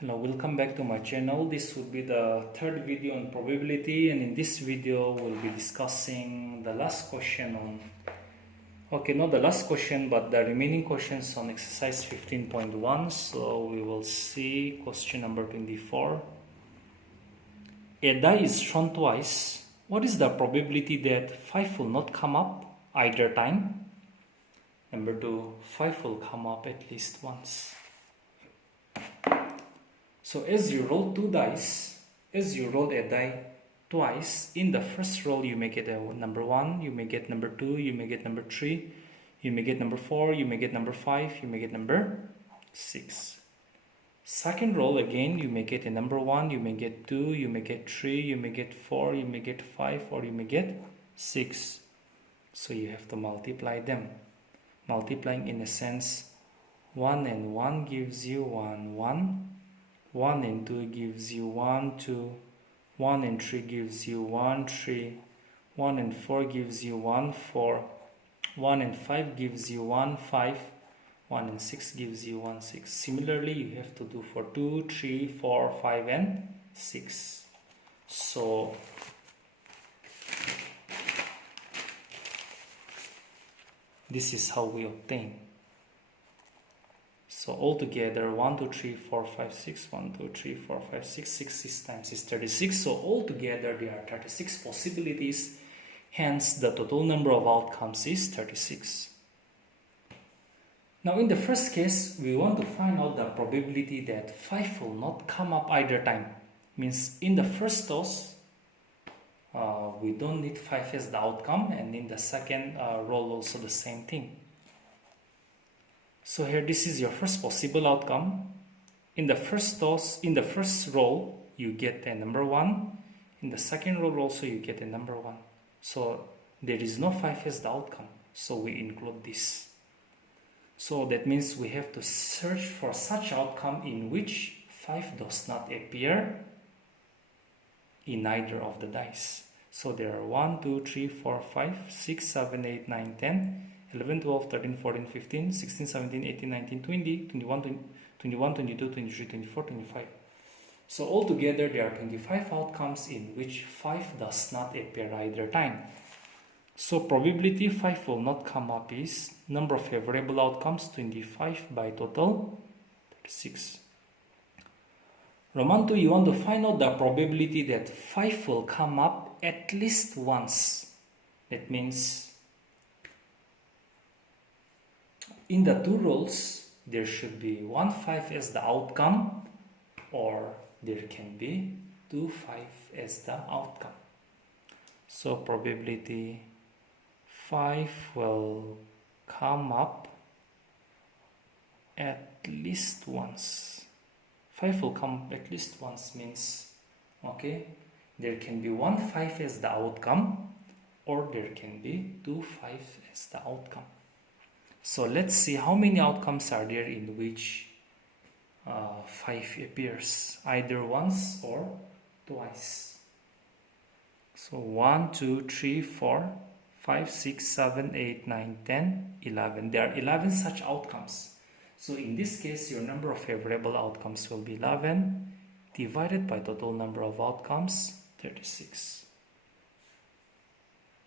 Hello, welcome back to my channel. This would be the third video on probability, and in this video we'll be discussing the last question on not the last question but the remaining questions on exercise 15.1. so we will see question number 24. A die is thrown twice. What is the probability that 5 will not come up either time? Number 2, 5 will come up at least once. So as you roll two dice, as you roll a die twice, in the first roll you may get a number 1, you may get number 2, you may get number 3, you may get number 4, you may get number 5, you may get number 6. Second roll again, you may get a number 1, you may get 2, you may get 3, you may get 4, you may get 5, or you may get 6. So you have to multiply them. Multiplying in a sense, 1 and 1 gives you 1, 1. 1 and 2 gives you 1, 2, 1 and 3 gives you 1, 3, 1 and 4 gives you 1, 4, 1 and 5 gives you 1, 5, 1 and 6 gives you 1, 6. Similarly, you have to do for 2, 3, 4, 5 and 6. So this is how we obtain. So altogether 1, 2, 3, 4, 5, 6, 1, 2, 3, 4, 5, 6, 6 times is 36. So altogether there are 36 possibilities. Hence the total number of outcomes is 36. Now in the first case, we want to find out the probability that 5 will not come up either time. Means in the first toss, we don't need 5 as the outcome, and in the second roll also the same thing. So here this is your first possible outcome. In the first toss, in the first roll, you get a number 1. In the second roll also you get a number 1. So there is no 5 as the outcome. So we include this. So that means we have to search for such outcome in which 5 does not appear in either of the dice. So there are 1, 2, 3, 4, 5, 6, 7, 8, 9, 10. 11, 12, 13, 14, 15, 16, 17, 18, 19, 20, 21, 22, 23, 24, 25. So altogether there are 25 outcomes in which 5 does not appear either time. So probability 5 will not come up is number of favorable outcomes 25 by total 36. Roman 2, you want to find out the probability that 5 will come up at least once. That means in the two rolls, there should be 1 5 as the outcome, or there can be 2 5 as the outcome. So probability 5 will come up at least once. 5 will come at least once means, there can be 1 5 as the outcome, or there can be 2 5 as the outcome. So let's see how many outcomes are there in which 5 appears, either once or twice. So 1, 2, 3, 4, 5, 6, 7, 8, 9, 10, 11. There are 11 such outcomes. So in this case, your number of favorable outcomes will be 11 divided by total number of outcomes, 36.